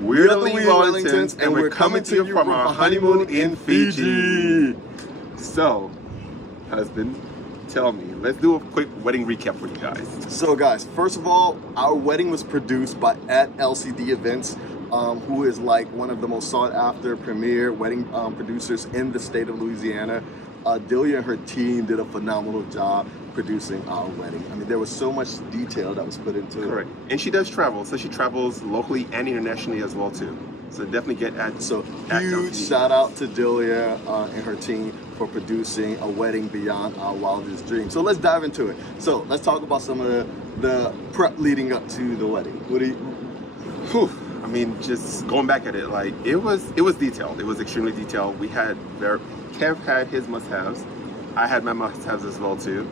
We're the Lee-Wellingtons, and we're coming to you from our honeymoon in Fiji. So, husband, tell me, let's do a quick wedding recap for you guys. So guys, first of all, our wedding was produced by at LCD Events, who is like one of the most sought after premier wedding producers in the state of Louisiana. Delia and her team did a phenomenal job producing our wedding. I mean, there was so much detail that was put into it. Correct. And she does travel, so she travels locally and internationally as well too. So definitely get at. So huge shout out to Delia and her team for producing a wedding beyond our wildest dreams. So let's dive into it. So let's talk about some of the prep leading up to the wedding. What do you? Whew. I mean, just going back at it, like it was detailed. It was extremely detailed. We had Kev had his must-haves. I had my must-haves as well too.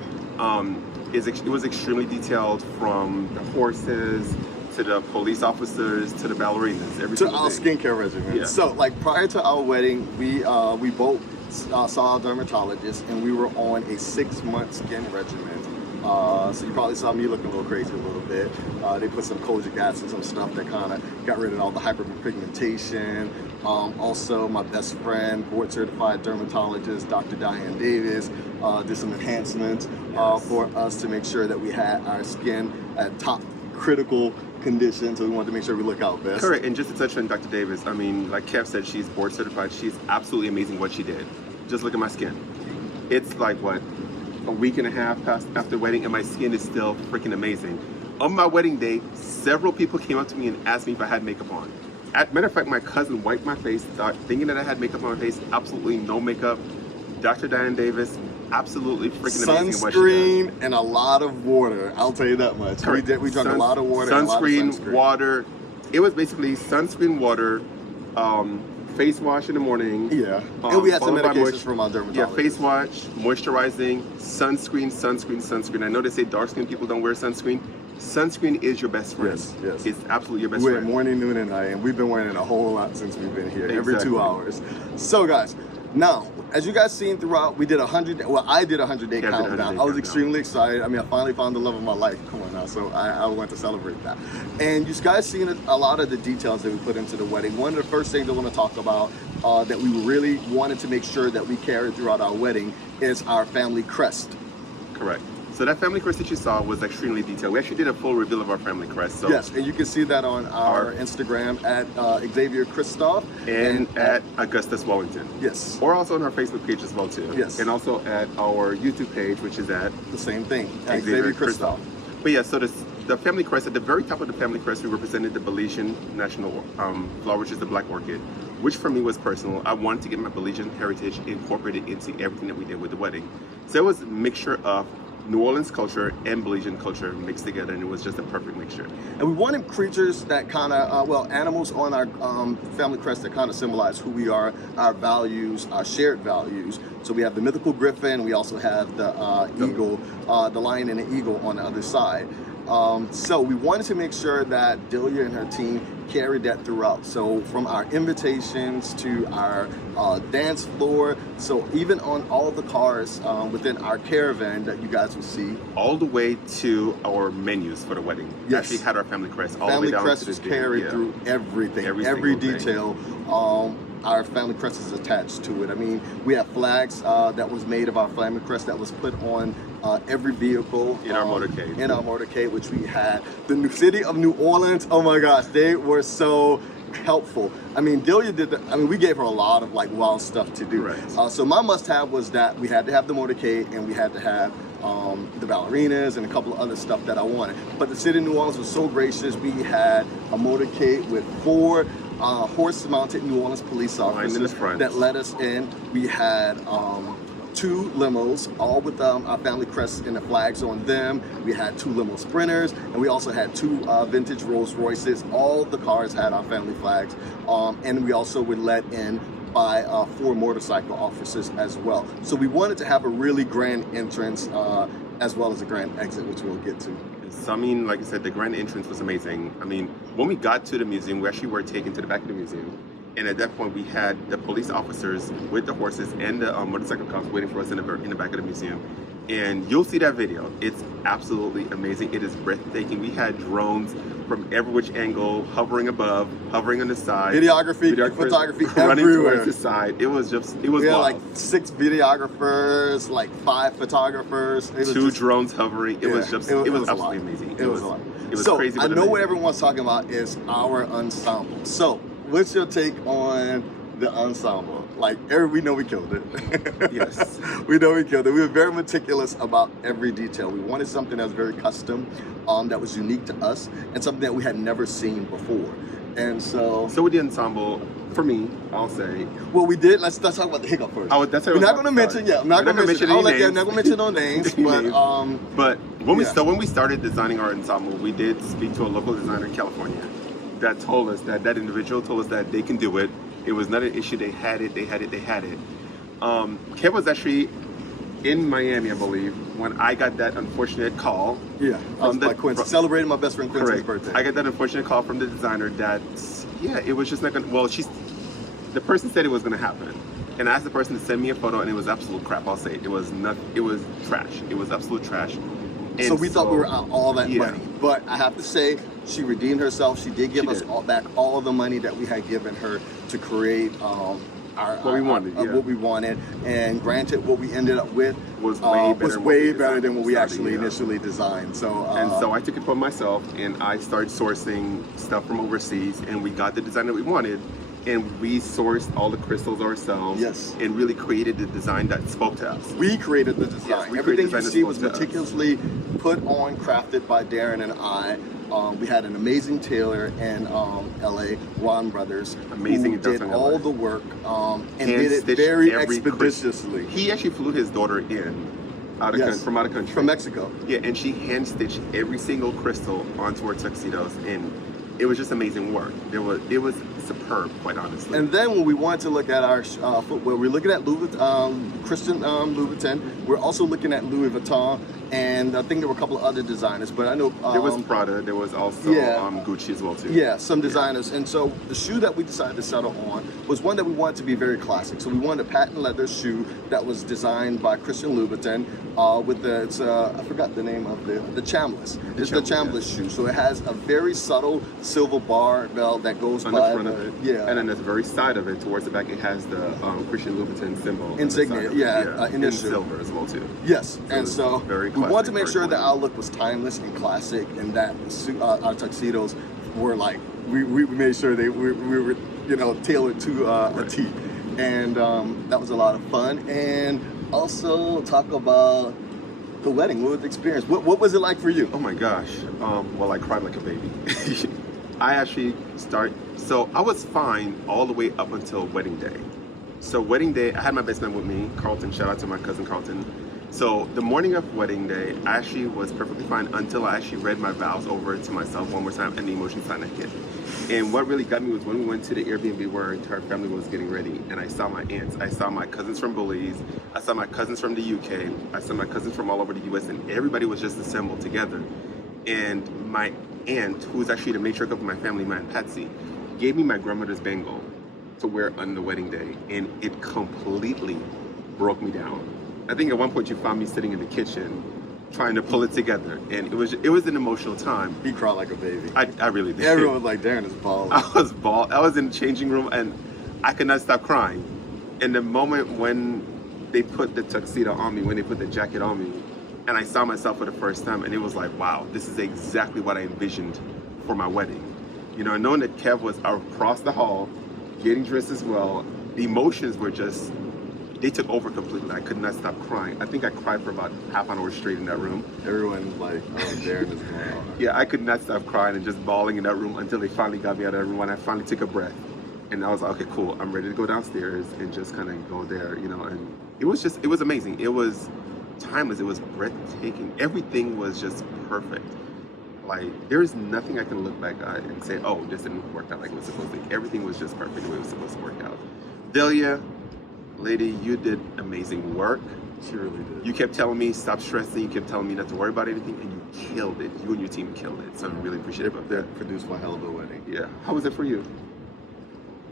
It was extremely detailed, from the horses to the police officers to the ballerinas. To our skincare regimen. Yeah. So like prior to our wedding, we both saw a dermatologist, and we were on a 6-month skin regimen. So you probably saw me looking a little crazy a little bit. They put some kojic acid, some stuff that kind of got rid of all the hyperpigmentation. Also, my best friend, board certified dermatologist, Dr. Diane Davis, did some enhancements for us to make sure that we had our skin at top critical condition. So we wanted to make sure we look out best. Correct. And just to touch on Dr. Davis, I mean, like Kev said, she's board certified. She's absolutely amazing what she did. Just look at my skin. It's like what? A week and a half past after wedding, and my skin is still freaking amazing. On my wedding day, several people came up to me and asked me if I had makeup on. As a matter of fact, my cousin wiped my face, thinking that I had makeup on my face. Absolutely no makeup. Dr. Diane Davis, absolutely freaking amazing what she does. Sunscreen and a lot of water. I'll tell you that much. Correct. We drank a lot of water. Sunscreen, water. It was basically sunscreen, water, face wash in the morning. Yeah, and we had some medications from our dermatologist. Yeah, face wash, moisturizing, sunscreen. I know they say dark-skinned people don't wear sunscreen. Sunscreen is your best friend. Yes. It's absolutely your best We're friend. morning, noon, and night, and we've been wearing it a whole lot since we've been here, every 2 hours. So guys, now, as you guys seen throughout, I did a 100-day countdown. I was extremely excited. I mean, I finally found the love of my life. Come on now, so I went to celebrate that. And you guys seen a lot of the details that we put into the wedding. One of the first things I want to talk about that we really wanted to make sure that we carried throughout our wedding is our family crest. Correct. So that family crest that you saw was extremely detailed. We actually did a full reveal of our family crest. So yes, and you can see that on our Instagram at Xavier Christoph and at Augustus Wellington. Yes. Or also on our Facebook page as well too. Yes. And also at our YouTube page, which is at the same thing, at Xavier Christoph. But yeah, so the family crest, at the very top of the family crest, we represented the Belizean national flower, which is the black orchid, which for me was personal. I wanted to get my Belizean heritage incorporated into everything that we did with the wedding. So it was a mixture of New Orleans culture and Belizean culture mixed together, and it was just a perfect mixture. And we wanted creatures that kind of, animals on our family crest that kind of symbolize who we are, our values, our shared values. So we have the mythical griffin, we also have the eagle, the lion and the eagle on the other side. So we wanted to make sure that Delia and her team carried that throughout. So from our invitations to our dance floor, so even on all the cars within our caravan that you guys will see. All the way to our menus for the wedding. Yes. We actually had our family crest all the way down crest to was the carried through everything, every detail. Our family crest is attached to it. I mean, we have flags that was made of our family crest that was put on every vehicle in our motorcade. In our motorcade, which we had. The new city of New Orleans, oh my gosh, they were so helpful. I mean, Delia we gave her a lot of like wild stuff to do. Right. So my must-have was that we had to have the motorcade and we had to have the ballerinas and a couple of other stuff that I wanted. But the city of New Orleans was so gracious. We had a motorcade with 4 horse-mounted New Orleans police officers that let us in. We had 2 limos, all with our family crests and the flags on them. We had 2 limo sprinters, and we also had 2 vintage Rolls Royces. All the cars had our family flags, and we also were let in by 4 motorcycle officers as well. So we wanted to have a really grand entrance as well as a grand exit, which we'll get to. So I mean, like I said, the grand entrance was amazing. I mean, when we got to the museum, we actually were taken to the back of the museum. And at that point, we had the police officers with the horses and the motorcycle cops waiting for us in the back of the museum. And you'll see that video. It's absolutely amazing. It is breathtaking. We had drones from every which angle, hovering above, hovering on the side. Videography, photography running everywhere. towards the side. It was We had wild. like 6 videographers, like 5 photographers. It was 2 just, drones hovering. It was a absolutely lot. amazing. It was a lot. It was so crazy. I but know what amazing. everyone's talking about is our ensemble. So what's your take on the ensemble? Like, we know we killed it. Yes. We know we killed it. We were very meticulous about every detail. We wanted something that was very custom, that was unique to us, and something that we had never seen before. And so with the ensemble, for me, I'll say. well, we did. Let's talk about the hiccup first. That's We're not going to mention. Yeah, I'm not going to mention. I'm not going to mention no names. But when yeah. when we started designing our ensemble, we did speak to a local designer in California that told us that individual told us that they can do it. It was not an issue. They had it. Kev was actually in Miami, I believe, when I got that unfortunate call. Yeah, by Quincy. Celebrating my best friend Quincy's birthday. I got that unfortunate call from the designer that, it was just not going to, the person said it was going to happen. And I asked the person to send me a photo, and it was absolute crap, I'll say. It was trash. It was absolute trash. And so we thought we were out all that yeah. money. But I have to say, she redeemed herself. She did give us back all the money that we had given her to create what we wanted. And granted, what we ended up with was way better than what we actually initially designed. So I took it upon myself, and I started sourcing stuff from overseas, and we got the design that we wanted. And we sourced all the crystals ourselves. Yes. And really created the design that spoke to us. We created the design. Yes, everything you see was meticulously put on, crafted by Darren and I. We had an amazing tailor in LA, Ron Brothers, amazing, who did all the work and did it very expeditiously. He actually flew his daughter in from out of country. From Mexico. Yeah, and she hand stitched every single crystal onto her tuxedos, and it was just amazing work. It was superb, quite honestly. And then when we wanted to look at our footwear, we're looking at Christian Louboutin. We're also looking at Louis Vuitton, and I think there were a couple of other designers, but I know there was Prada. There was also Gucci as well too. Yeah, some designers. And so the shoe that we decided to settle on was one that we wanted to be very classic. So we wanted a patent leather shoe that was designed by Christian Louboutin with I forgot the name of the Chambliss. It's the Chambliss shoe. So it has a very subtle silver bar bell that goes on by the front of it. Yeah. And on the very side of it, towards the back, it has the Christian Louboutin symbol. Insignia, in silver as well too. Yes, and so we wanted to make sure that our look was timeless and classic, and that our tuxedos were like we made sure we were tailored to a T, and that was a lot of fun. And also talk about the wedding. What was the experience? What was it like for you? Oh my gosh. Well, I cried like a baby. I was fine all the way up until wedding day. So wedding day, I had my best man with me, Carlton. Shout out to my cousin Carlton. So the morning of wedding day, I actually was perfectly fine until I actually read my vows over to myself one more time, and the emotion started to hit. And what really got me was when we went to the Airbnb where our entire family was getting ready, and I saw my aunts. I saw my cousins from Belize. I saw my cousins from the UK. I saw my cousins from all over the US, and everybody was just assembled together. And my aunt, who was actually the matriarch of my family, my Aunt Patsy, gave me my grandmother's bangle to wear on the wedding day, and it completely broke me down. I think at one point you found me sitting in the kitchen trying to pull it together, and it was an emotional time. He cried like a baby. I really did. Everyone was like, Darren is balling. I was in the changing room, and I could not stop crying. And the moment when they put the tuxedo on me, when they put the jacket on me, and I saw myself for the first time, and it was like, wow, this is exactly what I envisioned for my wedding. Knowing that Kev was across the hall, getting dressed as well, the emotions were just, they took over completely. I could not stop crying. I think I cried for about half an hour straight in that room. Everyone like, Darren is going on. Yeah, I could not stop crying and just bawling in that room until they finally got me out of that room, and I finally took a breath. And I was like, okay, cool, I'm ready to go downstairs and just kind of go there, and it was amazing. It was timeless. It was breathtaking. Everything was just perfect. Like, there is nothing I can look back at and say, oh, this didn't work out like it was supposed to. Everything was just perfect the way it was supposed to work out. Delia, lady, you did amazing work. She really did. You kept telling me, stop stressing. You kept telling me not to worry about anything, and you killed it. You and your team killed it. So I'm really appreciative of that. Produced one hell of a wedding. Yeah. How was it for you?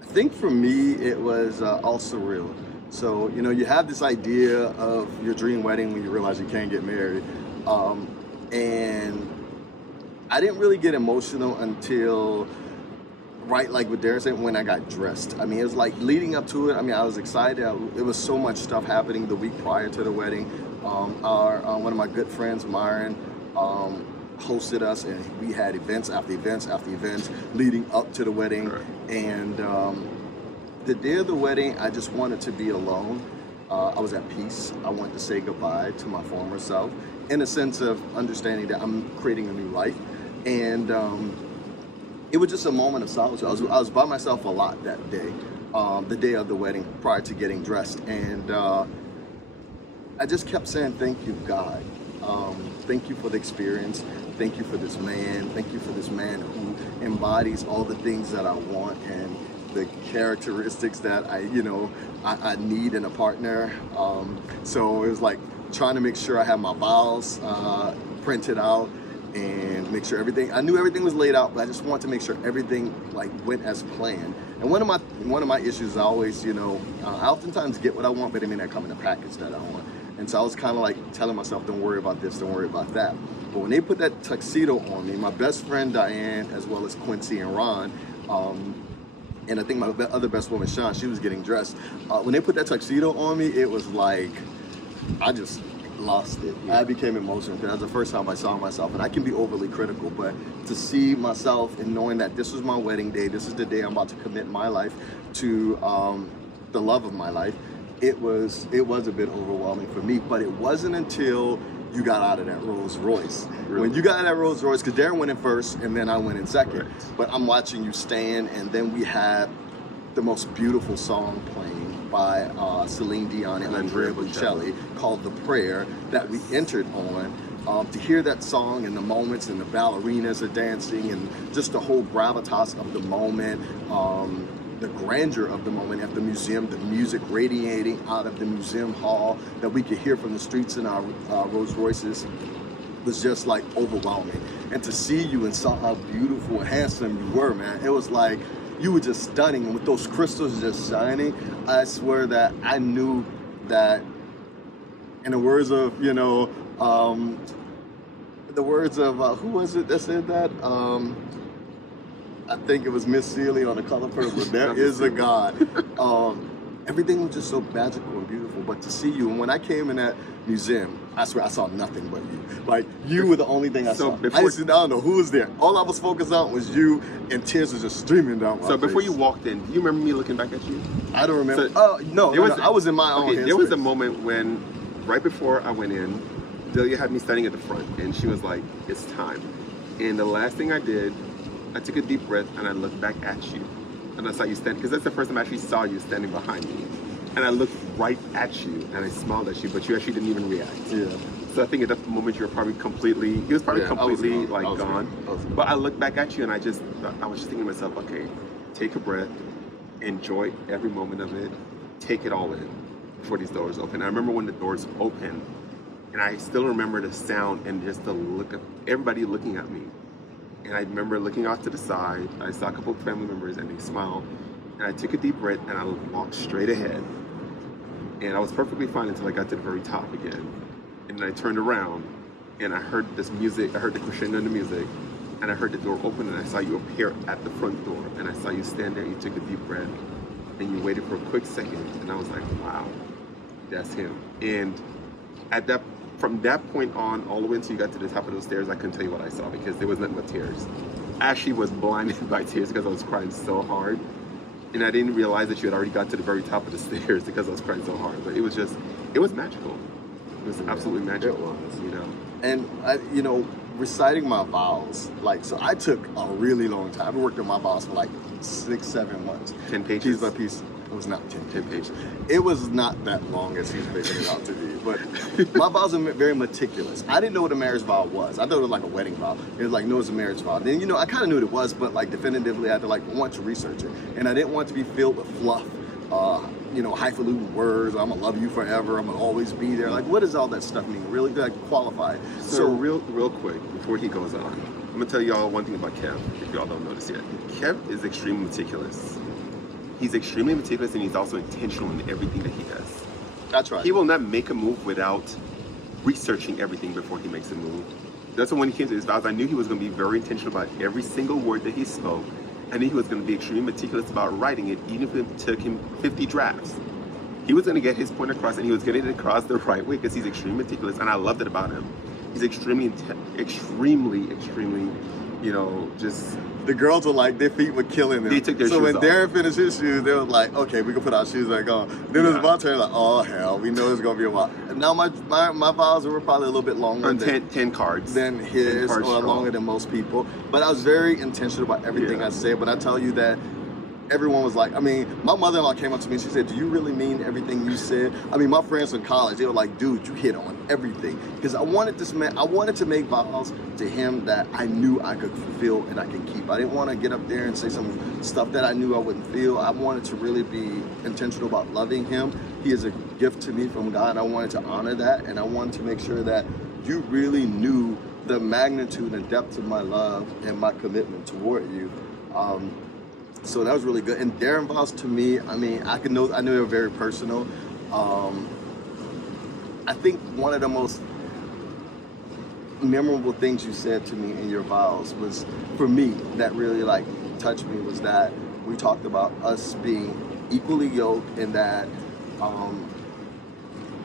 I think for me, it was all surreal. So, you know, you have this idea of your dream wedding when you realize you can't get married. And I didn't really get emotional until right, like what Darren said, when I got dressed. I mean, it was like leading up to it. I mean, I was excited. There was so much stuff happening the week prior to the wedding. One of my good friends, Myron, hosted us, and we had events after events after events leading up to the wedding. Right. And the day of the wedding, I just wanted to be alone. I was at peace. I wanted to say goodbye to my former self in a sense of understanding that I'm creating a new life. And it was just a moment of solitude. I was by myself a lot that day, the day of the wedding, prior to getting dressed. And I just kept saying, thank you, God. Thank you for the experience. Thank you for this man. Thank you for this man who embodies all the things that I want and the characteristics that I need in a partner. So it was like trying to make sure I had my vows printed out and make sure I knew everything was laid out, but I just wanted to make sure everything like went as planned. And one of my issues is I always, I oftentimes get what I want, but it may not come in the package that I want. And so I was kind of like telling myself, don't worry about this, don't worry about that. But when they put that tuxedo on me, my best friend Diane, as well as Quincy and Ron, and I think my other best woman, Sean, she was getting dressed. When they put that tuxedo on me, it was like, I just lost it. Yeah. I became emotional because that was the first time I saw myself, and I can be overly critical, but to see myself and knowing that this was my wedding day, this is the day I'm about to commit my life to the love of my life, it was a bit overwhelming for me. But it wasn't until you got out of that Rolls Royce. Really? When you got out of that Rolls Royce, because Darren went in first and then I went in second. Right. But I'm watching you stand, and then we had the most beautiful song playing by Celine Dion and Andrea Bocelli called The Prayer that we entered on. To hear that song and the moments and the ballerinas are dancing and just the whole gravitas of the moment, the grandeur of the moment at the museum, the music radiating out of the museum hall that we could hear from the streets in our Rolls Royces was just like overwhelming. And to see you and saw how beautiful and handsome you were, man, it was like you were just stunning. And with those crystals just shining, I swear that I knew that, in the words of, who was it that said that? I think it was Miss Seeley on The Color Purple. There is a God. Everything was just so magical and beautiful. But to see you, and when I came in that museum, I swear I saw nothing but you. Like, you were the only thing I saw. I don't know who was there. All I was focused on was you, and tears were just streaming down my face. So before you walked in, do you remember me looking back at you? I don't remember. No, I was in my own There was a moment when, right before I went in, Delia had me standing at the front, and she was like, it's time. And the last thing I did, I took a deep breath and I looked back at you. And I saw you standing, because that's the first time I actually saw you standing behind me. And I looked right at you and I smiled at you, but you actually didn't even react. Yeah. So I think at that moment you were probably completely gone. But I looked back at you and I was just thinking to myself, okay, take a breath, enjoy every moment of it, take it all in before these doors open. I remember when the doors opened, and I still remember the sound and just the look of everybody looking at me. And I remember looking off to the side, I saw a couple of family members and they smiled. And I took a deep breath and I walked straight ahead. And I was perfectly fine until I got to the very top again. And then I turned around and I heard this music, I heard the crescendo in the music, and I heard the door open and I saw you appear at the front door. And I saw you stand there, you took a deep breath and you waited for a quick second. And I was like, wow, that's him. And from that point on, all the way until you got to the top of those stairs, I couldn't tell you what I saw because there was nothing but tears. I actually was blinded by tears because I was crying so hard. And I didn't realize that you had already got to the very top of the stairs because I was crying so hard. But it was magical. It was absolutely magical. It was, And reciting my vows, so I took a really long time. I worked on my vows for 6-7 months. 10 pages? Piece by piece. It was not 10 pages. It was not that long as he's making it out to be. But my vows are very meticulous. I didn't know what a marriage vow was. I thought it was like a wedding vow. It was like, no, it's a marriage vow. Then, I kind of knew what it was, but definitively I had to want to research it. And I didn't want it to be filled with fluff, highfalutin words. I'm going to love you forever. I'm going to always be there. What does all that stuff mean? Really qualify. So real quick, before he goes on, I'm going to tell y'all one thing about Kev, if y'all don't notice yet. Kev is extremely meticulous. he's extremely meticulous, and he's also intentional in everything that he does. That's right. He will not make a move without researching everything before he makes a move. That's when he came to his vows, I knew he was going to be very intentional about every single word that he spoke. I knew he was going to be extremely meticulous about writing it, even if it took him 50 drafts. He was going to get his point across, and he was getting it across the right way because he's extremely meticulous, and I loved it about him. He's extremely, you know, just... The girls were like, their feet were killing them. They took their so shoes when off. Darren finished his shoes, they were like, okay, we can put our shoes back on. Then it was my turn, like, oh hell, we know it's gonna be a while. And now my vows were probably a little bit longer on than 10 cards. Than his, or strong. longer than most people. But I was very intentional about everything I said. But I tell you that everyone was like, I mean, my mother-in-law came up to me and she said, do you really mean everything you said? I mean, my friends in college, they were like, dude, you hit on everything. Because I wanted this man, I wanted to make vows to him that I knew I could fulfill and I could keep. I didn't want to get up there and say some stuff that I knew I wouldn't feel. I wanted to really be intentional about loving him. He is a gift to me from God. I wanted to honor that, and I wanted to make sure that you really knew the magnitude and depth of my love and my commitment toward you. So that was really good. And Darren vows to me, I mean, I know they were very personal. I think one of the most memorable things you said to me in your vows was, for me, that really like touched me, was that we talked about us being equally yoked, and that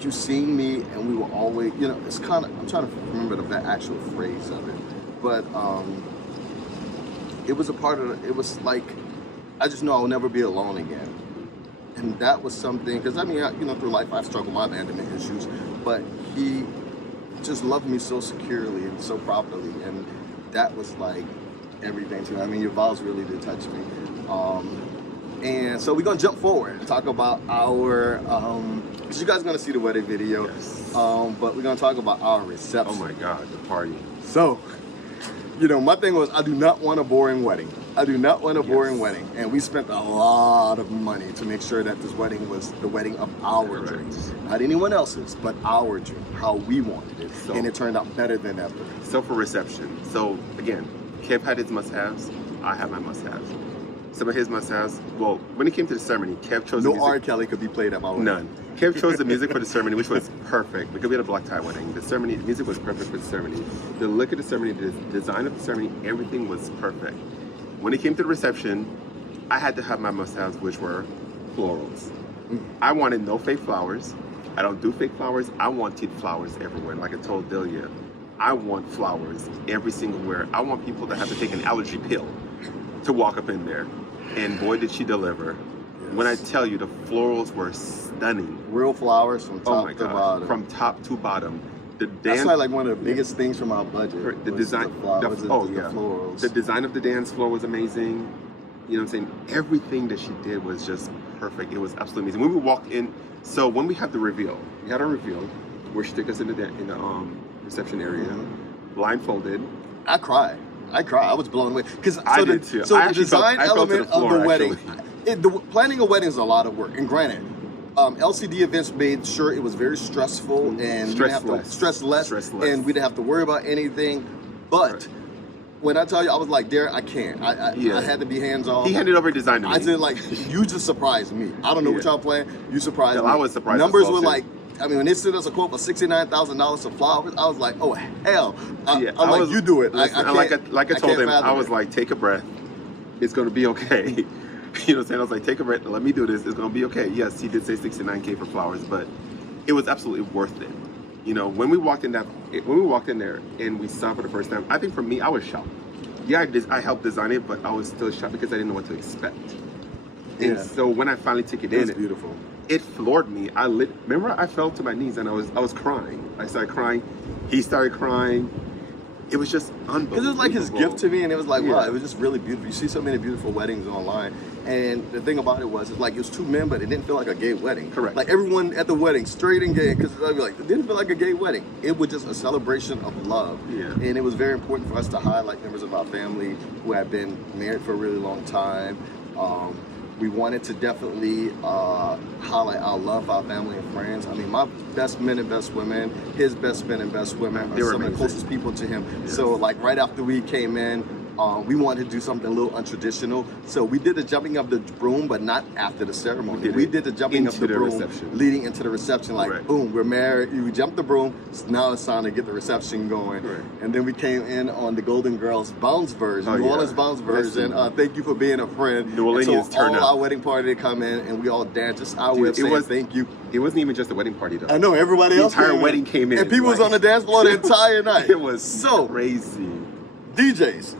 you seeing me and we were always, you know, it's kind of, I'm trying to remember the actual phrase of it, but it was a part of it was like, I just know I'll never be alone again. And that was something, because I mean, you know, through life I've struggled with my abandonment issues, but he just loved me so securely and so properly, and that was like everything to me. I mean, your vows really did touch me. And so we're gonna jump forward and talk about our, because you guys are gonna see the wedding video, but we're gonna talk about our reception. Oh my God, the party. So, you know, my thing was, I do not want a boring wedding. I do not want a boring wedding. And we spent a lot of money to make sure that this wedding was the wedding of our dreams. Not anyone else's, but our dream, how we wanted it. And it turned out better than ever. So for reception, so again, Kev had his must-haves, I had my must-haves. Some of his must-haves, well, when it came to the ceremony, Kev chose the music. No R. Kelly could be played at my wedding. None. Kev chose the music for the ceremony, which was perfect, because we had a black tie wedding. The ceremony, the music was perfect for the ceremony. The look of the ceremony, the design of the ceremony, everything was perfect. When it came to the reception, I had to have my must-haves, which were florals. I wanted no fake flowers. I don't do fake flowers. I wanted flowers everywhere. Like I told Delia, I want flowers every single where. I want people to have to take an allergy pill to walk up in there. And boy, did she deliver. Yes. When I tell you, the florals were stunning. Real flowers from top to bottom. From top to bottom. That's like one of the biggest things from our budget. The design, the florals. The design of the dance floor was amazing. You know what I'm saying? Everything that she did was just perfect. It was absolutely amazing. When we walked in, so when we had the reveal, we had our reveal where she took us in the reception area, blindfolded. I cried. I was blown away. I did too. So the design element of the wedding, planning a wedding is a lot of work. And granted, LCD events made sure it was very stressful and stress less, and we didn't have to worry about anything. But when I tell you, I was like, Derek, I can't. I had to be hands-on. He handed over design to me. I said, like, you just surprised me. I don't know what y'all playing. You surprised me. I was surprised. Numbers were like, I mean, when they sent us a quote for $69,000 for flowers, I was like, oh hell! I'm like, you do it. Listen, like I told him, I was like, take a breath. It's gonna be okay. You know what I'm saying? I was like, take a breath, let me do this, it's gonna be okay. Yes, he did say $69K for flowers, but it was absolutely worth it. You know, when we walked in there and we saw it for the first time, I think for me, I was shocked. Yeah, I helped design it, but I was still shocked because I didn't know what to expect. And so when I finally took it in, was beautiful. It floored me. Remember, I fell to my knees and I was crying. I started crying. He started crying. It was just unbelievable. Because it was like his gift to me, and it was like, wow, it was just really beautiful. You see so many beautiful weddings online, and the thing about it was, it's like it was two men, but it didn't feel like a gay wedding. Correct. Like everyone at the wedding, straight and gay, because I'd be like, it didn't feel like a gay wedding. It was just a celebration of love. Yeah. And it was very important for us to highlight members of our family who have been married for a really long time. We wanted to definitely highlight our love for our family and friends. I mean, my best men and best women, his best men and best women are some of the closest people to him. Yes. So like right after we came in, We wanted to do something a little untraditional. So we did the jumping of the broom, but not after the ceremony. We did the jumping of the broom leading into the reception. Like, boom, we're married. We jumped the broom. Now it's time to get the reception going. And then we came in on the Golden Girls bounce version, New Orleans bounce version. Thank you for being a friend. New Orleans so all our wedding party to come in, and we all danced. Just our way of saying thank you. It wasn't even just a wedding party, though. I know, everybody else The entire wedding came in. And people was on the dance floor the entire night. It was so crazy. DJs.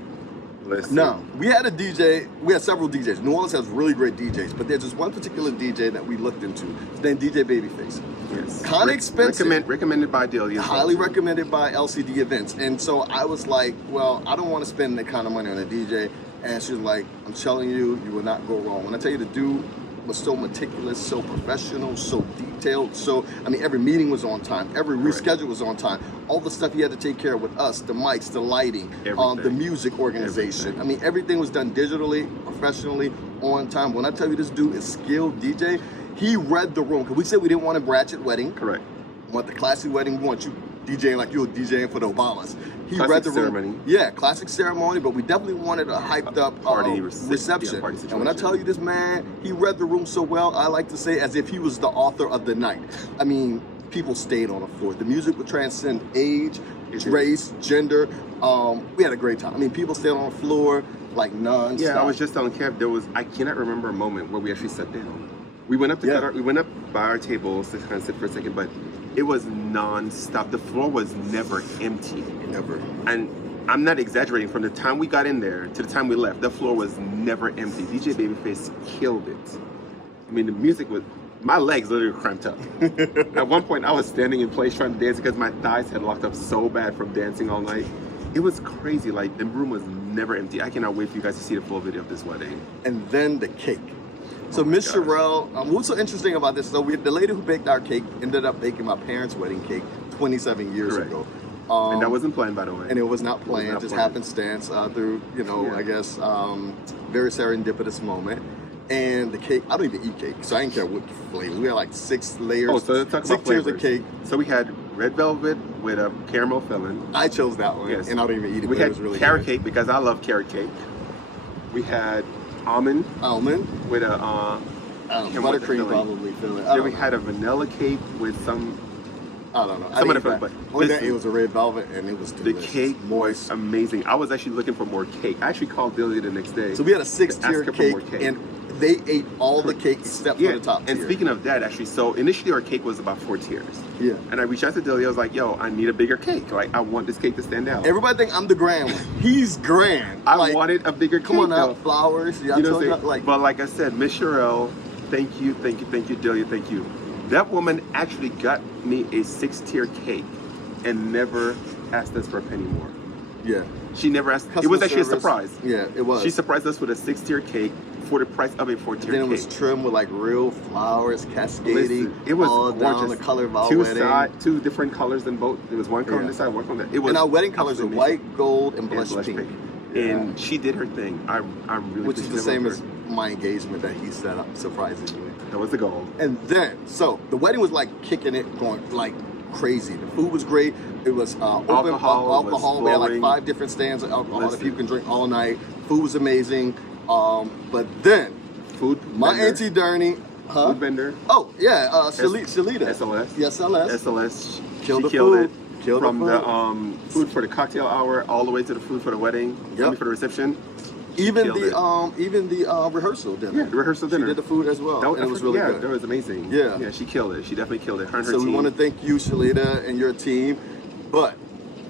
Listen. Now, we had a DJ, we had several DJs. New Orleans has really great DJs, but there's just one particular DJ that we looked into. His name DJ Babyface. Yes. Kind of expensive. Recommended by Delia. Highly recommended by LCD Events. And so I was like, well, I don't want to spend that kind of money on a DJ. And she was like, I'm telling you, you will not go wrong. When I tell you the dude was so meticulous, so professional, so detailed. So, I mean, every meeting was on time. Every reschedule was on time. All the stuff he had to take care of with us, the mics, the lighting, the music organization. I mean, everything was done digitally, professionally, on time. When I tell you this dude is skilled DJ, he read the room. Because we said we didn't want a ratchet wedding. Correct. We want the classy wedding. We want you DJing like you were DJing for the Obamas. He classic read the room. Ceremony. Yeah, classic ceremony, but we definitely wanted a hyped up party reception. Yeah, party and when I tell you this man, he read the room so well, I like to say as if he was the author of the night. I mean, people stayed on the floor. The music would transcend age, race, gender. We had a great time. I mean, people stayed on the floor like non-stop. Yeah, I was just telling Kev, I cannot remember a moment where we actually sat down. We went up to we went up by our tables to kind of sit for a second, but it was non-stop. The floor was never empty. Never. And I'm not exaggerating. From the time we got in there to the time we left, the floor was never empty. DJ Babyface killed it. I mean, the music was, my legs literally cramped up. At one point, I was standing in place trying to dance because my thighs had locked up so bad from dancing all night. It was crazy. Like, the room was never empty. I cannot wait for you guys to see the full video of this wedding. And then the cake. So Miss Sherelle, what's so interesting about this, so the lady who baked our cake ended up baking my parents' wedding cake 27 years ago. And that wasn't planned, by the way. And it was not planned, just happenstance through, I guess, very serendipitous moment. And the cake, I don't even eat cake, so I didn't care what flavor. We had like 6 layers, so let's talk about 6 tiers of cake. So we had red velvet with a caramel filling. I chose that one, and I don't even eat it, we but had it was really carrot good. cake because I love carrot cake. We had almond with a buttercream probably filling. Then we had a vanilla cake with some. I don't know. Some of the filling, but it was a red velvet and it was delicious. The cake was amazing. I was actually looking for more cake. I actually called Delia the next day. So we had a 6-tier cake, and they ate all the cake except for the top tier. And speaking of that, actually, so initially our cake was about 4 tiers. Yeah. And I reached out to Delia. I was like, "Yo, I need a bigger cake. Like, I want this cake to stand out." Everybody think I'm the grand one. He's grand. I wanted a bigger cake. Come on out, flowers. You know what I'm saying? But like I said, Miss Sherelle, thank you, Delia, thank you. That woman actually got me a 6-tier cake and never asked us for a penny more. Yeah. She never asked. It was actually a surprise. Yeah, it was. She surprised us with a 6-tier cake for the price of a 4-tier cake. Then it was trimmed with like real flowers cascading. Listen, it was all gorgeous. Down the color of our wedding. 2 different colors in both. There was one color on this side, one color on that. It was. And our wedding colors are white, gold, and blush pink. And she did her thing. I'm really. Which is the same as my engagement that he set up, surprisingly. That was the goal. And then, so the wedding was like kicking it, going like crazy. The food was great. It was open alcohol. We had like 5 different stands of alcohol that people can drink all night. Food was amazing. But then, my auntie Dernie, food vendor. Oh yeah, Shalita. SLS. Yes, SLS. SLS. Killed the killed food. it. From the food for the cocktail hour all the way to the food for the wedding. For the reception. Even the rehearsal dinner. Yeah, the rehearsal dinner. She did the food as well. And it was really good. That was amazing. Yeah, she killed it. She definitely killed it. Her and her so team. we want to thank you, Shalita, and your team. But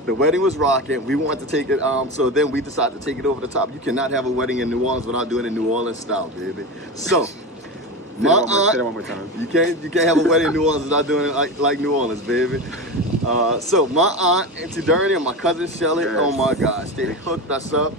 the wedding was rocking. We wanted to take it. So then we decided to take it over the top. You cannot have a wedding in New Orleans without doing it in New Orleans style, baby. So my aunt, say it one more time. You can't have a wedding in New Orleans without doing it like New Orleans, baby. So my aunt, Auntie Dernie, and my cousin Shelly, oh my gosh, they hooked us up,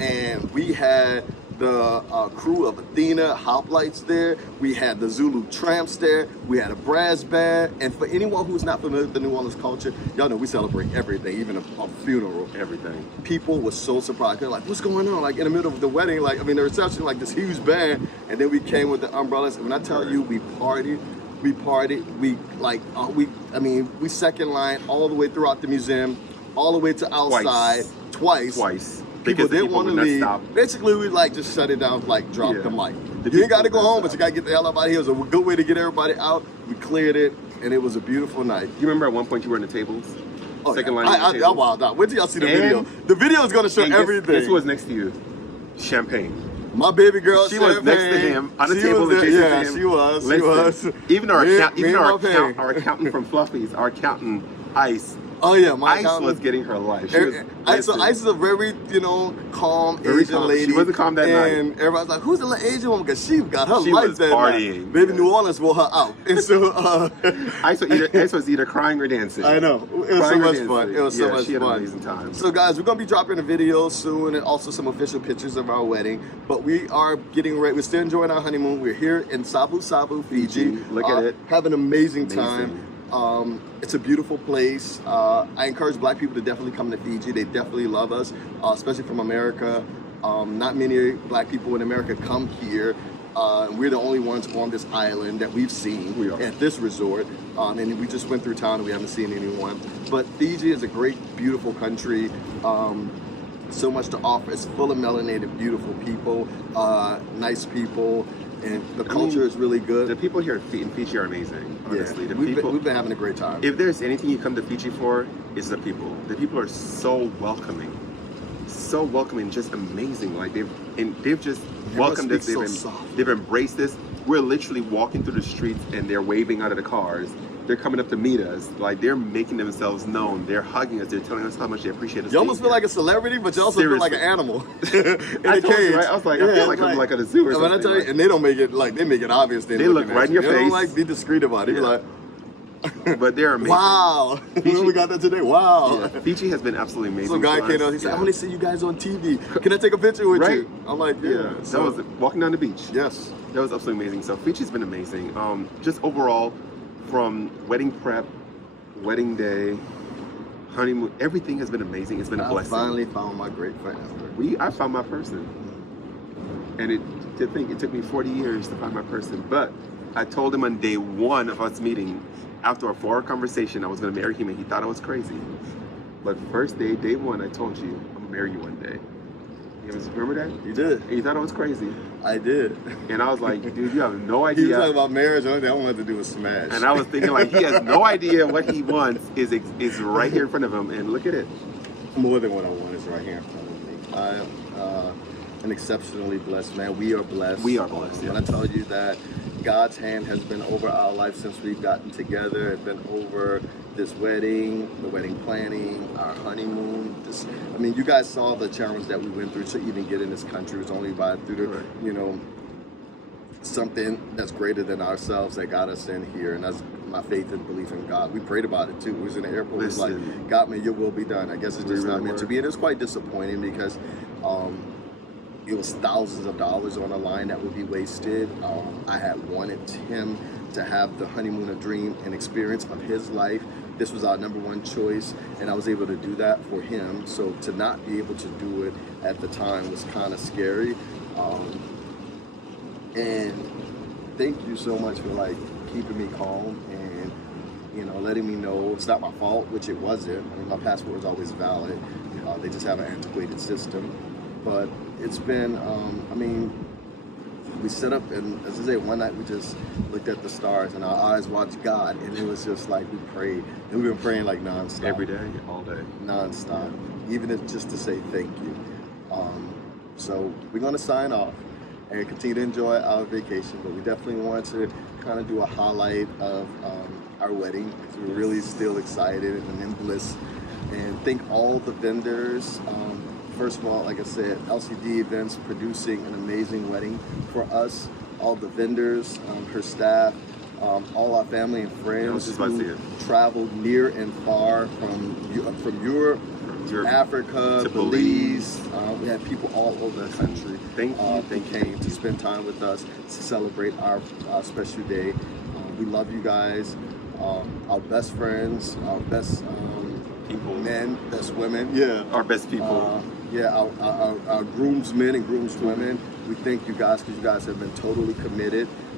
and we had the crew of Athena Hoplites there. We had the Zulu Tramps there. We had a brass band. And for anyone who's not familiar with the New Orleans culture, y'all know we celebrate everything, even a funeral. Everything. People were so surprised. They're like, what's going on? Like in the middle of the wedding, the reception, like this huge band. And then we came with the umbrellas. And when I tell you, we partied. We second line all the way throughout the museum, all the way to outside, twice. people Because the didn't people want to would not leave. stop. Basically, we like just shut it down, like drop Yeah. the mic. The You ain't got to people go would home, not but you stop. got to get the hell out of here. It was a good way to get everybody out. We cleared it, and it was a beautiful night. You remember at one point you were in the tables? Oh, Second yeah. line of the table? Wow, nah. Wait till y'all see the And- video. The video is going to show And everything. guess who was next to you? Champagne. My baby girl, She was next to Champagne. him on the She table was there. adjacent Yeah, to him. she was. She Listen, was. Even our Me- account, me even and our, my account, baby. our accountant from Fluffies, our accountant Ice. Oh yeah, my Ice accountant. was getting her life. She was, Ice listen, is a very, calm Very Asian calm. lady. She wasn't calm that night. And everybody's like, "Who's the Asian woman?" Because she got her She life was that partying. night. Baby Yes. New Orleans wore her out, and so Ice was either crying or dancing. I know it was so Crying or much dancing. fun. It was so Yeah, much she had an fun. amazing time. So guys, we're gonna be dropping a video soon, and also some official pictures of our wedding. But we are getting ready. We're still enjoying our honeymoon. We're here in Savusavu, Fiji. Look at it. Have an amazing Amazing. time. It's a beautiful place. I encourage Black people to definitely come to Fiji. They definitely love us, especially from America. Not many Black people in America come here. We're the only ones on this island that we've seen We are. at this resort. And we just went through town and we haven't seen anyone. But Fiji is a great, beautiful country. So much to offer. It's full of melanated, beautiful people, nice people, and the culture is really good. The people here in Fiji are amazing, honestly. The we've people, been having a great time. if there's anything you come to Fiji for, it's the people. The people are so welcoming. So welcoming, just amazing. Like they've just welcomed us. speaks so soft. They've embraced us. We're literally walking through the streets and they're waving out of the cars. They're coming up to meet us. Like they're making themselves known. They're hugging us. They're telling us how much they appreciate us. You almost being feel here. like a celebrity, but you also feel like an animal in I a told cage. you, right? I was like, I feel like I'm like at a zoo or And when I something. tell you, and they don't make it like they make it obvious. They look right in your They don't face. like be discreet about it. You're Yeah. like, But they're amazing. wow, we got that today. Wow. Yeah, Fiji has been absolutely amazing. Some guy for came us. out. He said, Yeah. "I only see you guys on TV. Can I take a picture with Right. you?" I'm like, "Yeah." Yeah, that was walking down the beach. Yes. That was absolutely amazing. So Fiji's been amazing. Just overall, from wedding prep, wedding day, honeymoon, everything has been amazing. It's been a I blessing. finally found my great friend. I found my person, and it took me 40 years to find my person. But I told him on day one of us meeting, after a 4-hour conversation, I was going to marry him, and he thought I was crazy. But first day one, I told you I'm gonna marry you one day. Remember that? You did. And you thought I was crazy. I did. And I was like, dude, you have no He was idea. talking about marriage. Only thing I wanted to do was smash. And I was thinking, like, he has no idea what he wants is right here in front of him. And look at it. More than what I want is right here in front of me. I am an exceptionally blessed man. We are blessed. We are blessed, yeah. When I tell you that God's hand has been over our life since we've gotten together, it's been over this wedding, the wedding planning, our honeymoon. You guys saw the challenge that we went through to even get in this country. It was only through the, something that's greater than ourselves that got us in here, and that's my faith and belief in God. We prayed about it too. We was in the airport. It was like, God, may your will be done. I guess it's just not meant to be. And it's quite disappointing because it was thousands of dollars on the line that would be wasted. I had wanted him to have the honeymoon of dream and experience of his life. This was our number one choice, and I was able to do that for him. So to not be able to do it at the time was kind of scary. And thank you so much for keeping me calm and letting me know it's not my fault, which it wasn't. My passport was always valid. They just have an antiquated system. But it's been, we set up, and as I say, one night we just looked at the stars and our eyes watched God, and it was just like we prayed. And we've been praying nonstop. Every day, all day. Nonstop. Even if just to say thank you. So we're going to sign off and continue to enjoy our vacation, but we definitely want to kind of do a highlight of our wedding, because we're really still excited and in bliss. And thank all the vendors. First of all, like I said, LCD Events producing an amazing wedding for us, all the vendors, her staff, all our family and friends who traveled near and far from Europe, Africa, to Belize. We had people all over the country. Thank you. They came to spend time with us to celebrate our special day. We love you guys, our best friends, our best people, men, best women. Yeah, our best people. Our groomsmen and groomswomen. We thank you guys because you guys have been totally committed.